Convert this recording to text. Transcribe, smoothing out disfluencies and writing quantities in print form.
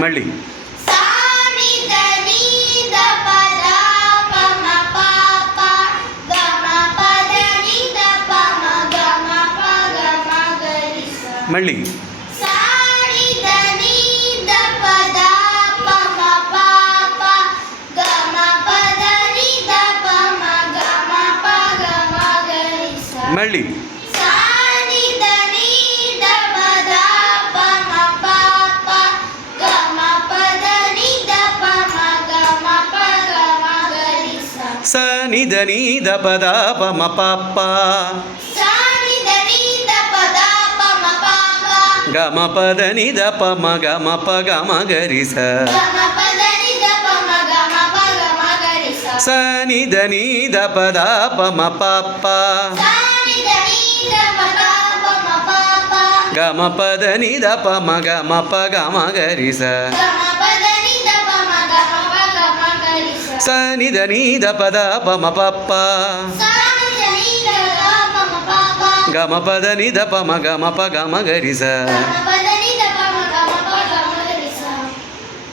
మళ్ళీ మళ్ళీ మళ్ళీ స నిద నీద పద పమ పప్ప గమ పద నిద పమ గమ ప గమ గరి స స నిద నీద పద పమ పప్ప గమ పద నిద పమ గమ ప గమ గరి స స నిద నీద పద పమ పప్ప గమ పద నిద పమ గమ ప గమ గరి స